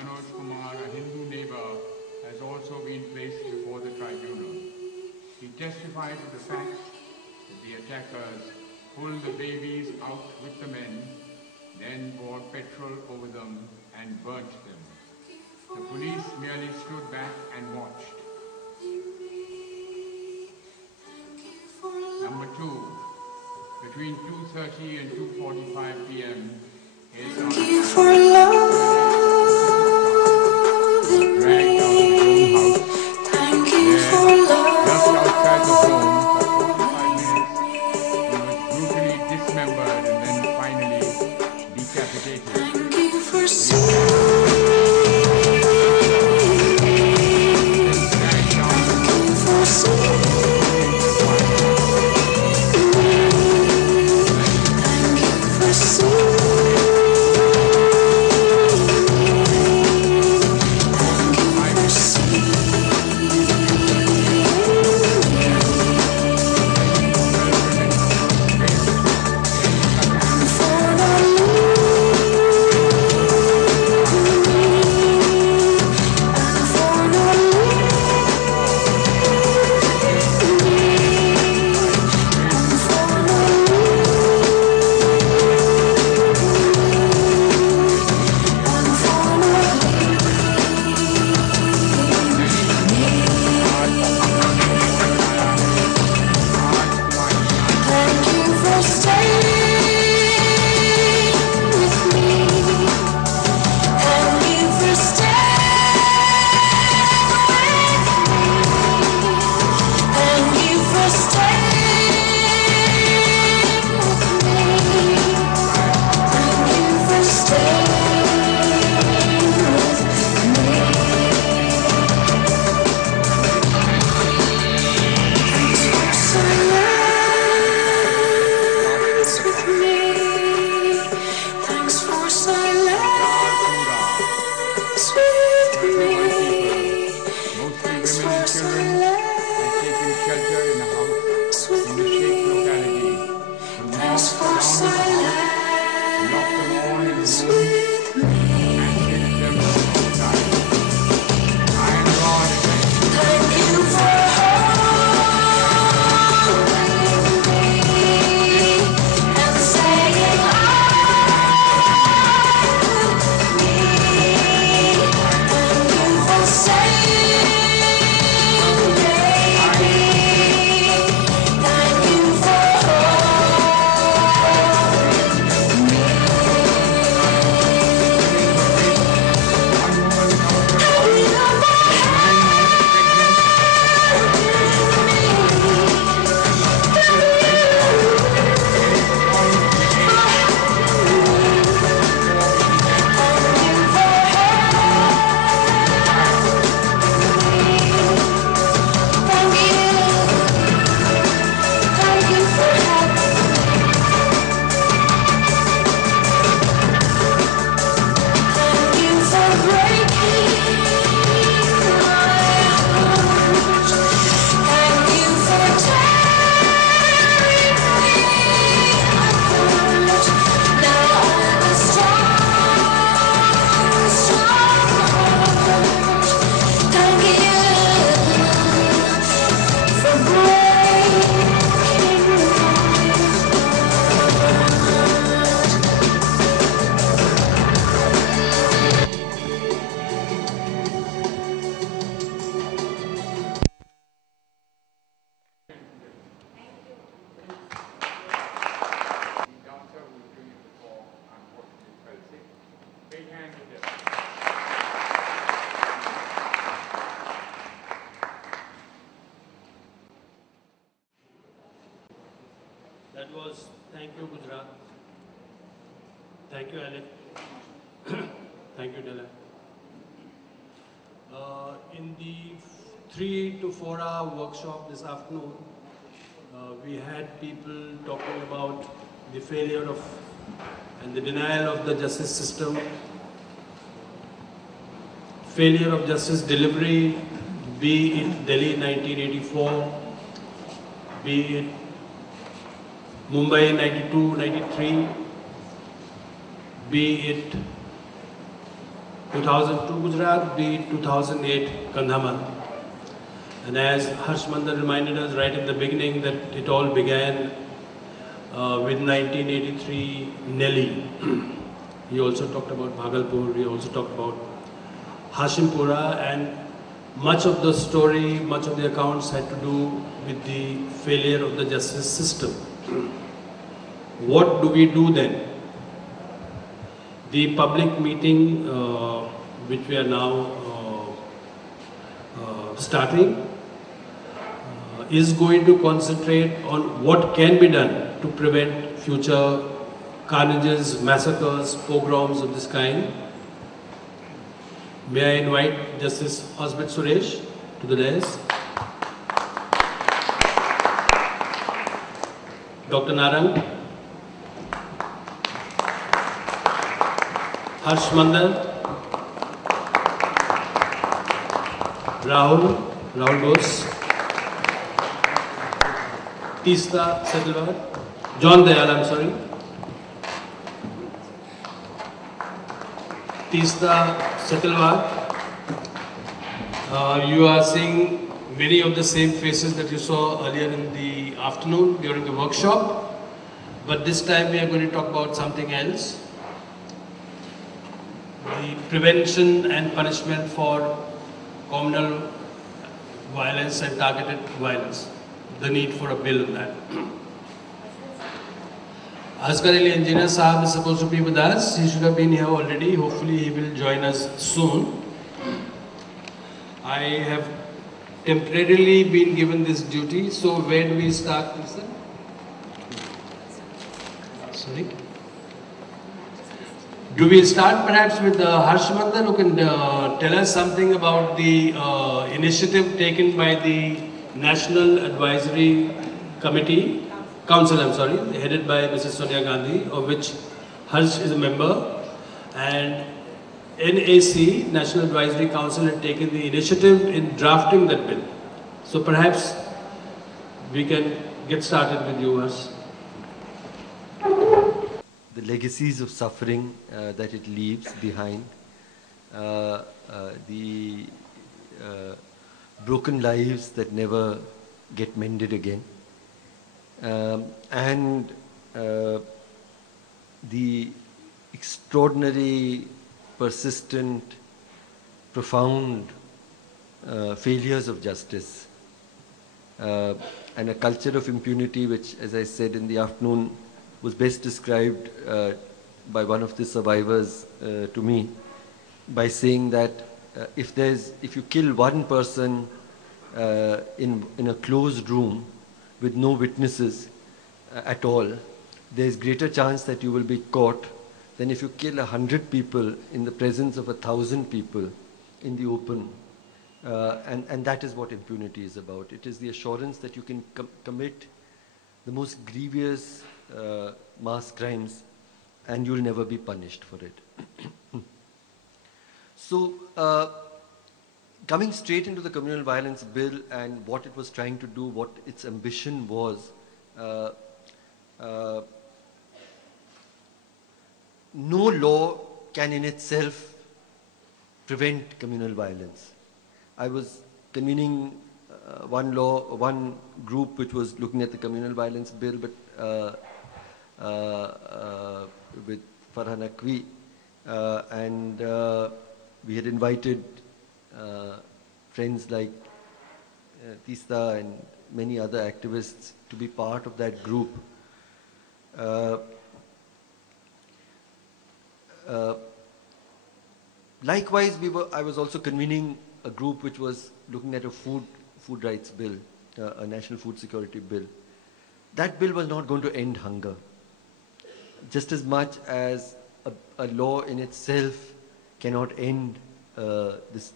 Manoj Kumar, a Hindu neighbor, has also been placed before the tribunal. He testified to the fact that the attackers pulled the babies out with the men, then poured petrol over them and burnt them. The police merely stood back and watched. Number 2, between 2:30 and 2:45 p.m., Thank you for loving me. Thank you for loving just outside the home for 45 minutes, he was brutally dismembered and then finally decapitated. Thank you for seeing. That was, thank you Gujarat, thank you Alec, thank you Dylan. In the 3 to 4 hour workshop this afternoon, we had people talking about the failure of and the denial of the justice system, failure of justice delivery, be it Delhi 1984, be it Mumbai 92, 93, be it 2002 Gujarat, be 2008 Kandhamal. And as Harshmandan reminded us right in the beginning that it all began with 1983 Nelly. He also talked about Bhagalpur, he also talked about Hashimpura, and much of the story, much of the accounts had to do with the failure of the justice system. What do we do then? The public meeting which we are now starting is going to concentrate on what can be done to prevent future carnages, massacres, pogroms of this kind. May I invite Justice Osbert Suresh to the dais. Dr. Narang, Harshmandan, Rahul Bose, Tista Setalwar, John Dayal, I'm sorry. Tista Setalwar. You are seeing many of the same faces that you saw earlier in the afternoon during the workshop, but this time we are going to talk about something else. The prevention and punishment for communal violence and targeted violence. The need for a bill on that. Asghar Ali Engineer Saab is supposed to be with us. He should have been here already. Hopefully he will join us soon. I have temporarily been given this duty. So where do we start, Lisa? Sorry? Do we start perhaps with Harshmandan, who can tell us something about the initiative taken by the National Advisory Council, headed by Mrs. Sonia Gandhi, of which Harsh is a member, and NAC, National Advisory Council, had taken the initiative in drafting that bill. So perhaps we can get started with you, Harsh. The legacies of suffering that it leaves behind, the broken lives that never get mended again, and the extraordinary, persistent, profound failures of justice, and a culture of impunity which, as I said in the afternoon, was best described by one of the survivors to me by saying that if you kill one person in a closed room with no witnesses at all, there is greater chance that you will be caught than if you kill 100 people in the presence of 1,000 people in the open. And that is what impunity is about. It is the assurance that you can commit the most grievous mass crimes and you'll never be punished for it. So, coming straight into the communal violence bill and what it was trying to do, what its ambition was, no law can in itself prevent communal violence. I was convening one group which was looking at the communal violence bill, but with Farhan Akvi, and we had invited friends like Tista and many other activists to be part of that group. Likewise, I was also convening a group which was looking at a food rights bill, a national food security bill. That bill was not going to end hunger. Just as much as a law in itself cannot end this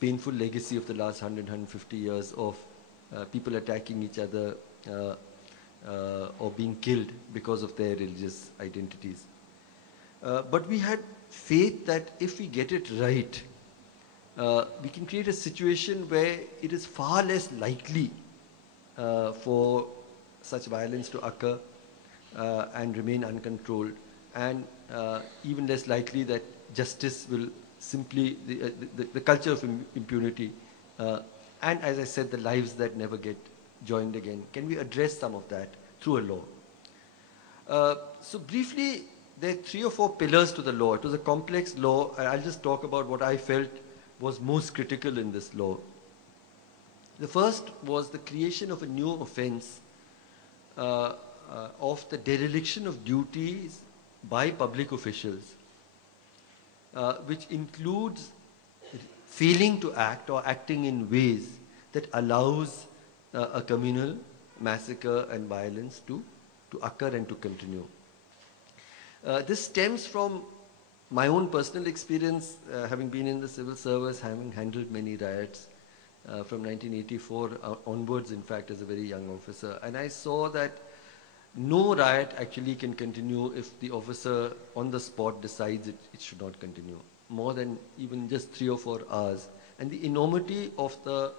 painful legacy of the last 150 years of people attacking each other or being killed because of their religious identities. But we had faith that if we get it right, we can create a situation where it is far less likely for such violence to occur and remain uncontrolled, and even less likely that justice will simply the culture of impunity, and as I said, the lives that never get joined again. Can we address some of that through a law? So briefly, there are 3 or 4 pillars to the law. It was a complex law, and I'll just talk about what I felt was most critical in this law. The first was the creation of a new offense of the dereliction of duties by public officials, which includes failing to act or acting in ways that allows a communal massacre and violence to occur and to continue. This stems from my own personal experience, having been in the civil service, having handled many riots from 1984 onwards, in fact, as a very young officer. And I saw that no riot actually can continue if the officer on the spot decides it should not continue, more than even just 3 or 4 hours. And the enormity of the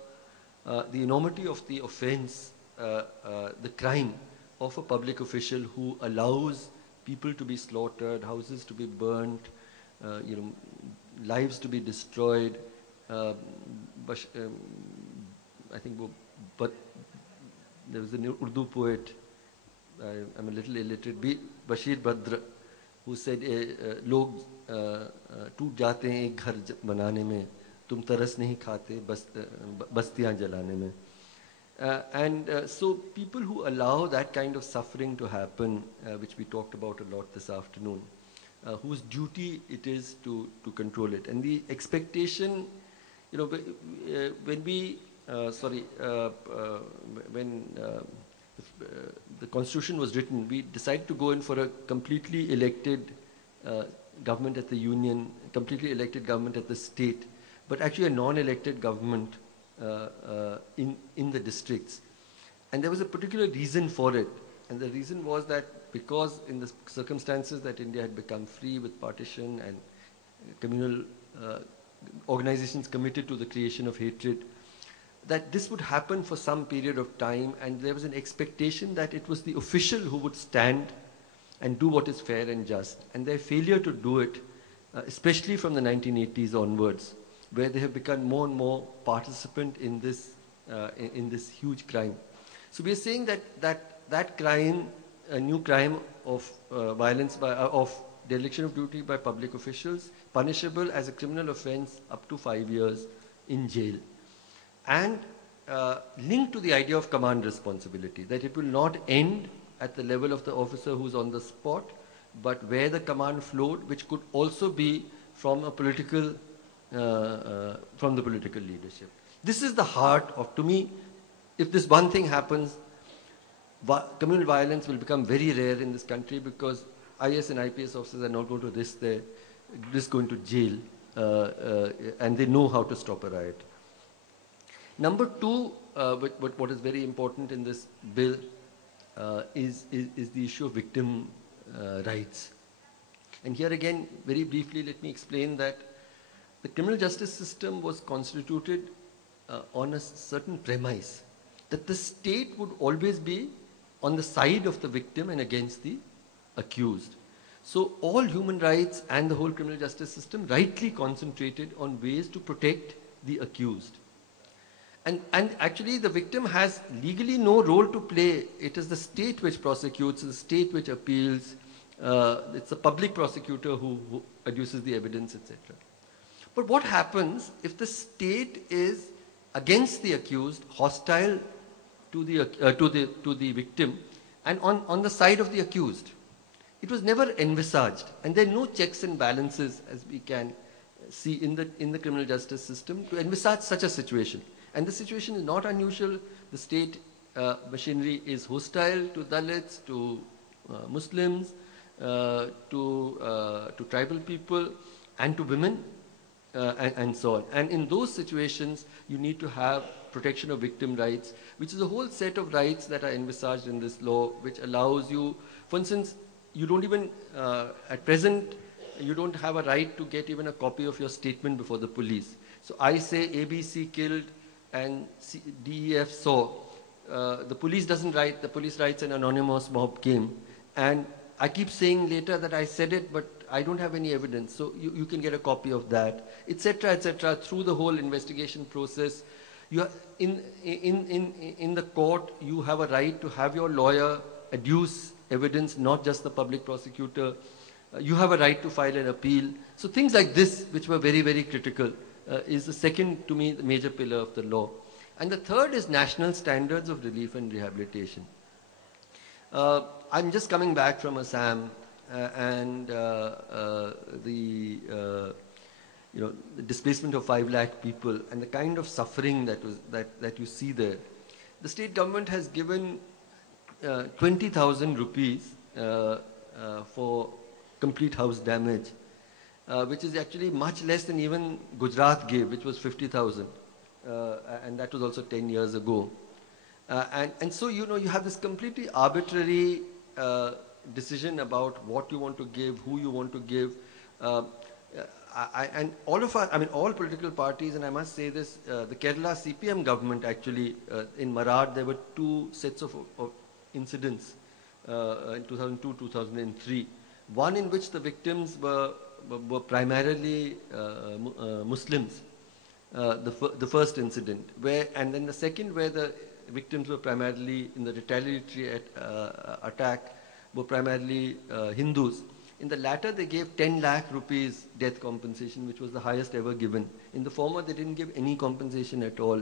offense, the crime of a public official who allows people to be slaughtered, houses to be burnt, lives to be destroyed. I think, but there was an Urdu poet, I'm a little illiterate, Bashir Badr, who said, "Log टूट जाते हैं एक घर बनाने में, तुम तरस नहीं खाते बस्तियां जलाने में." So people who allow that kind of suffering to happen, which we talked about a lot this afternoon, whose duty it is to control it. And the expectation, when the Constitution was written, we decided to go in for a completely elected government at the union, completely elected government at the state, but actually a non-elected government in the districts. And there was a particular reason for it. And the reason was that because in the circumstances that India had become free with partition and communal organizations committed to the creation of hatred, that this would happen for some period of time, and there was an expectation that it was the official who would stand and do what is fair and just. And their failure to do it, especially from the 1980s onwards, where they have become more and more participant in this huge crime. So we are saying that crime, a new crime of violence of dereliction of duty by public officials, punishable as a criminal offense up to 5 years in jail, and linked to the idea of command responsibility, that it will not end at the level of the officer who's on the spot, but where the command flowed, which could also be from a political from the political leadership. This is the heart of, to me, if this one thing happens, communal violence will become very rare in this country, because IS and IPS officers are not going to risk going to jail, and they know how to stop a riot. Number 2, what is very important in this bill is the issue of victim rights. And here again, very briefly, let me explain that the criminal justice system was constituted on a certain premise, that the state would always be on the side of the victim and against the accused. So all human rights and the whole criminal justice system rightly concentrated on ways to protect the accused. And actually the victim has legally no role to play. It is the state which prosecutes, the state which appeals. It's the public prosecutor who adduces the evidence, etc. But what happens if the state is against the accused, hostile to the victim, and on the side of the accused? It was never envisaged, and there are no checks and balances, as we can see in the criminal justice system, to envisage such a situation. And the situation is not unusual. The state machinery is hostile to Dalits, to Muslims, to tribal people, and to women, and so on. And in those situations, you need to have protection of victim rights, which is a whole set of rights that are envisaged in this law, which allows you, for instance, you don't even, at present, you don't have a right to get even a copy of your statement before the police. So I say ABC killed and DEF saw. The police doesn't write, the police writes an anonymous mob came. And I keep saying later that I said it, but I don't have any evidence, so you can get a copy of that, etc., through the whole investigation process. You are, in the court, you have a right to have your lawyer adduce evidence, not just the public prosecutor. You have a right to file an appeal. So things like this, which were very, very critical, is the second, to me, the major pillar of the law. And the third is national standards of relief and rehabilitation. I'm just coming back from Assam, and the displacement of 5 lakh people and the kind of suffering that you see there. The state government has given 20,000 rupees for complete house damage, which is actually much less than even Gujarat gave, which was 50,000, and that was also 10 years ago. And so, you have this completely arbitrary decision about what you want to give, who you want to give. And all of us, all political parties, and I must say this, the Kerala CPM government actually, in Marad, there were 2 sets of incidents in 2002, 2003. One in which the victims were primarily Muslims, the first incident, and then the second where the victims were primarily, in the retaliatory attack, were primarily Hindus. In the latter, they gave 10 lakh rupees death compensation, which was the highest ever given. In the former, they didn't give any compensation at all.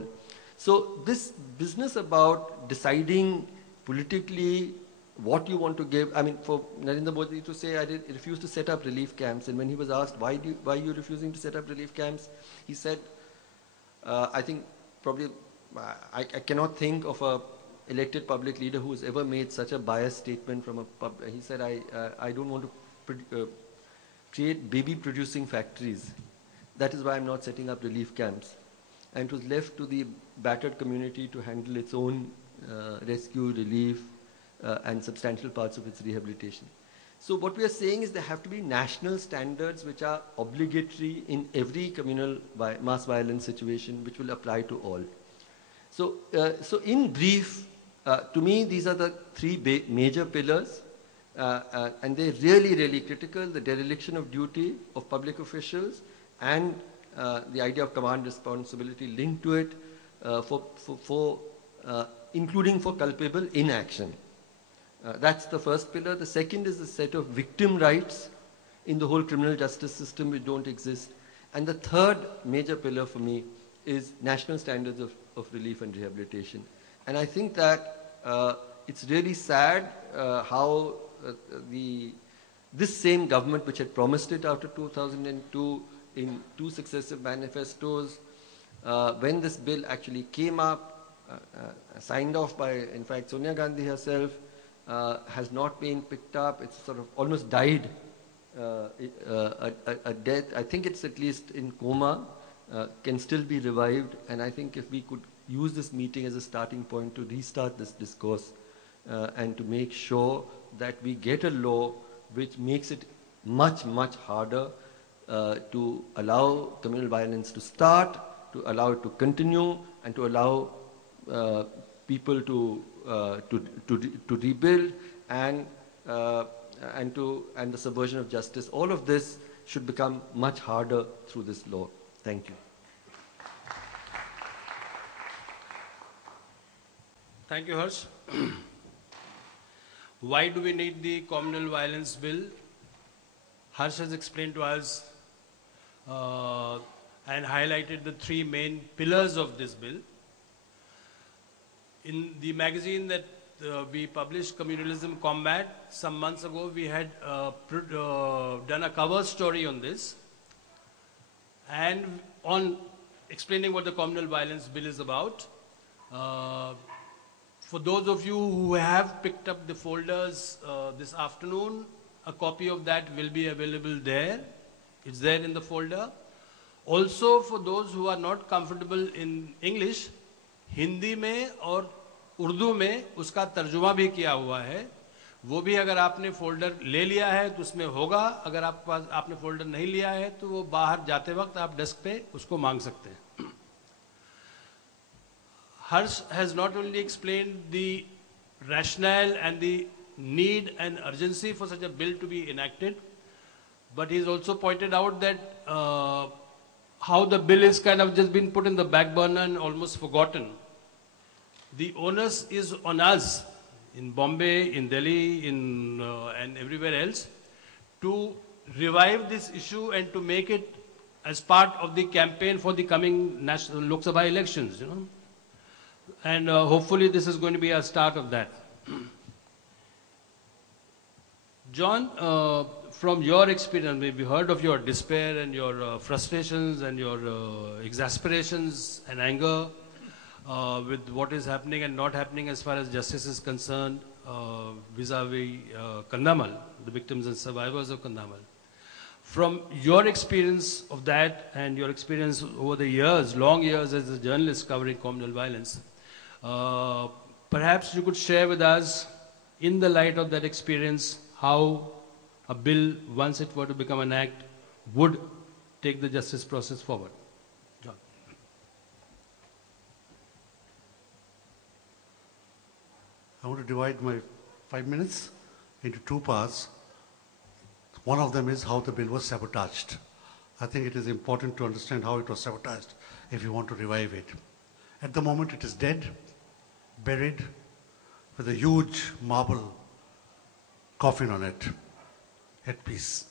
So this business about deciding politically what you want to give, for Narendra Modi to say, I refuse to set up relief camps, and when he was asked, why are you refusing to set up relief camps, he said, I think probably, I cannot think of a elected public leader who has ever made such a biased statement from a he said, I don't want to create baby-producing factories. That is why I'm not setting up relief camps. And it was left to the battered community to handle its own rescue, relief, and substantial parts of its rehabilitation. So what we are saying is there have to be national standards which are obligatory in every communal mass violence situation, which will apply to all. So, in brief, to me, these are the 3 major pillars. And they're really, really critical: the dereliction of duty of public officials, and the idea of command responsibility linked to it, including for culpable inaction. That's the first pillar. The second is the set of victim rights in the whole criminal justice system which don't exist. And the third major pillar for me is national standards of relief and rehabilitation. And I think that it's really sad how this same government, which had promised it after 2002 in 2 successive manifestos, when this bill actually came up, signed off by, in fact, Sonia Gandhi herself, has not been picked up. It's sort of almost died a death. I think it's at least in coma, can still be revived. And I think if we could use this meeting as a starting point to restart this discourse and to make sure that we get a law which makes it much, much harder to allow communal violence to start, to allow it to continue, and to allow people to rebuild, and the subversion of justice. All of this should become much harder through this law. Thank you. Thank you, Harsh. Why do we need the communal violence bill? Harsh has explained to us and highlighted the 3 main pillars of this bill. In the magazine that we published, Communalism Combat, some months ago, we had done a cover story on this and on explaining what the communal violence bill is about. For those of you who have picked up the folders this afternoon, a copy of that will be available there. It's there in the folder. Also, for those who are not comfortable in English, Hindi में और उर्दू में उसका तर्जुमा भी किया हुआ है. वो भी अगर आपने फोल्डर ले लिया है तो उसमें होगा. अगर आपने फोल्डर नहीं लिया है तो वो बाहर जाते वक्त आप डेस्क पे उसको मांग सकते हैं. Harsh has not only explained the rationale and the need and urgency for such a bill to be enacted, But he's also pointed out that how the bill is kind of just been put in the back burner and almost forgotten. The onus is on us in Bombay, in Delhi, and everywhere else to revive this issue and to make it as part of the campaign for the coming national Lok Sabha elections, And hopefully this is going to be a start of that. John, from your experience, we heard of your despair and your frustrations and your exasperations and anger with what is happening and not happening as far as justice is concerned vis-a-vis Kandhamal, the victims and survivors of Kandhamal. From your experience of that and your experience over the years, long years as a journalist covering communal violence, perhaps you could share with us, in the light of that experience, how a bill, once it were to become an act, would take the justice process forward. John. I want to divide my 5 minutes into two parts. One of them is how the bill was sabotaged. I think it is important to understand how it was sabotaged if you want to revive it. At the moment it is dead, buried, with a huge marble coffin on it, at peace.